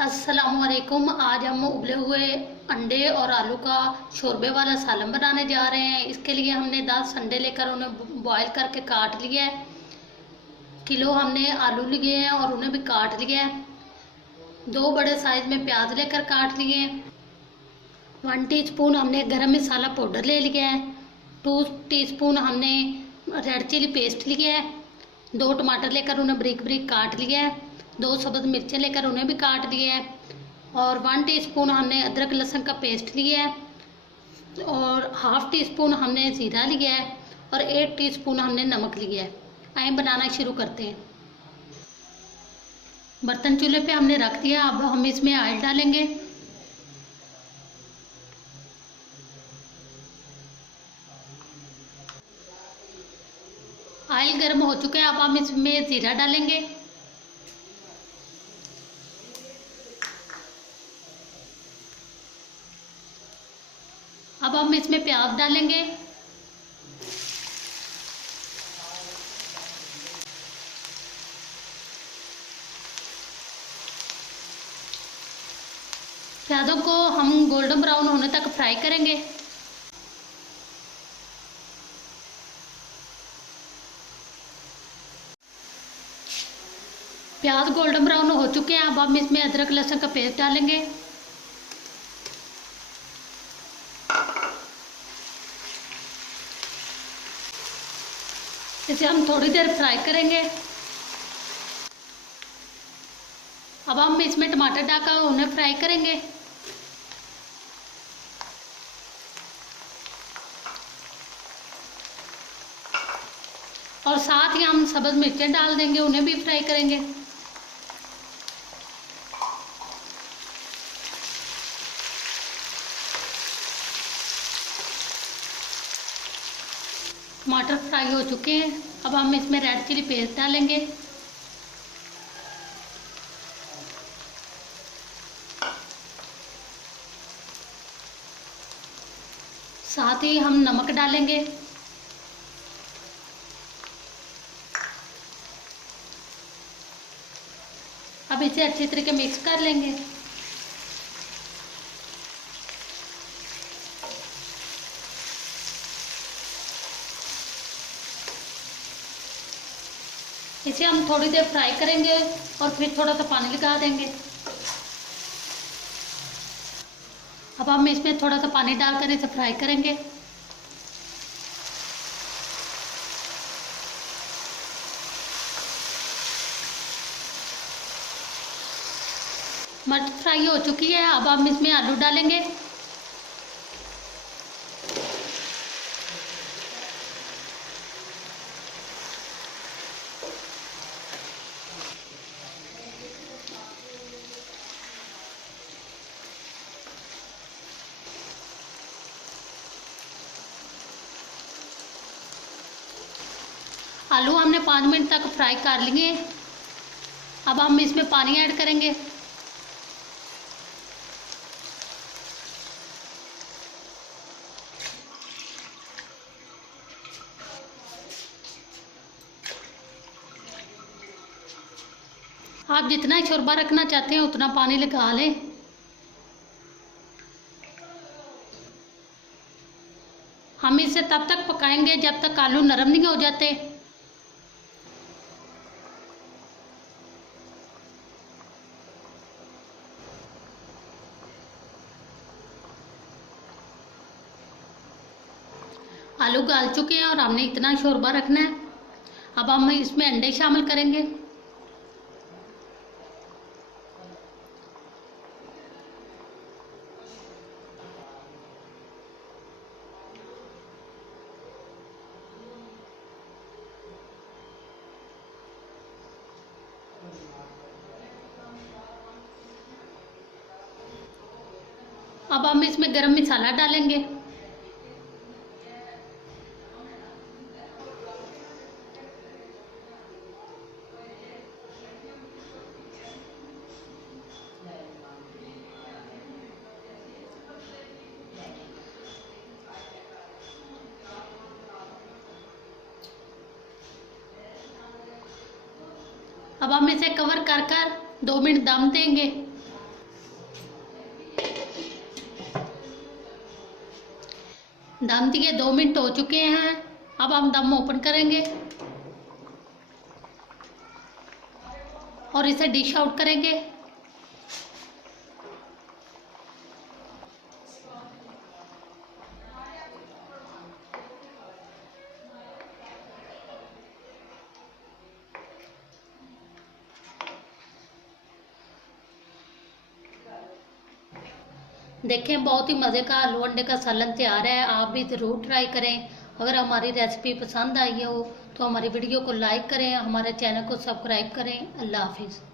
अस्सलामुअलैकुम। आज हम उबले हुए अंडे और आलू का शोरबे वाला सालन बनाने जा रहे हैं। इसके लिए हमने 10 अंडे लेकर उन्हें बॉईल करके काट लिया है। किलो हमने आलू लिए हैं और उन्हें भी काट लिया है। 2 बड़े साइज में प्याज लेकर काट लिए हैं। 1 टीस्पून हमने गरम मसाला पाउडर ले लिया है। 2 टीस्पून हमने रेड चिली पेस्ट लिया है। 2 टमाटर लेकर उन्हें ब्रिक ब्रिक काट लिया है। 2 सब्ज़ मिर्चें लेकर उन्हें भी काट लिया है। और 1 टीस्पून हमने अदरक लहसुन का पेस्ट लिया है। और हाफ टी स्पून हमने ज़ीरा लिया है। और 1 टीस्पून हमने नमक लिया है। आइए बनाना शुरू करते हैं। बर्तन चूल्हे पे हमने रख दिया। अब हम इसमें ऑयल डालेंगे। ऑयल गर्म हो चुके हैं। अब हम इसमें ज़ीरा डालेंगे। अब हम इसमें प्याज डालेंगे। प्याजों को हम गोल्डन ब्राउन होने तक फ्राई करेंगे। प्याज गोल्डन ब्राउन हो चुके हैं। अब हम इसमें अदरक लहसुन का पेस्ट डालेंगे। इसे हम थोड़ी देर फ्राई करेंगे। अब हम इसमें टमाटर डालकर उन्हें फ्राई करेंगे। और साथ ही हम सब्ज़ मिर्चें डाल देंगे, उन्हें भी फ्राई करेंगे। टमाटर फ्राई हो चुके हैं। अब हम इसमें रेड चिली पेस्ट डालेंगे। साथ ही हम नमक डालेंगे। अब इसे अच्छी तरीके मिक्स कर लेंगे। इसे हम थोड़ी देर फ्राई करेंगे और फिर थोड़ा सा पानी लगा देंगे। अब हम इसमें थोड़ा सा पानी डालकर इसे फ्राई करेंगे। मर्च फ्राई हो चुकी है। अब हम इसमें आलू डालेंगे। आलू हमने 5 मिनट तक फ्राई कर लिए। अब हम इसमें पानी ऐड करेंगे। आप जितना शोरबा रखना चाहते हैं उतना पानी लगा लें। हम इसे तब तक पकाएंगे जब तक आलू नरम नहीं हो जाते। आलू गाल चुके हैं और हमने इतना शोरबा रखना है। अब हम इसमें अंडे शामिल करेंगे। अब हम इसमें गरम मसाला डालेंगे। अब हम इसे कवर कर कर 2 मिनट दम देंगे। दम दिए 2 मिनट हो चुके हैं। अब हम दम ओपन करेंगे और इसे डिश आउट करेंगे। देखें, बहुत ही मज़े का आलू अंडे का सालन तैयार है। आप भी ज़रूर ट्राई करें। अगर हमारी रेसिपी पसंद आई हो तो हमारी वीडियो को लाइक करें, हमारे चैनल को सब्सक्राइब करें। अल्लाह हाफिज़।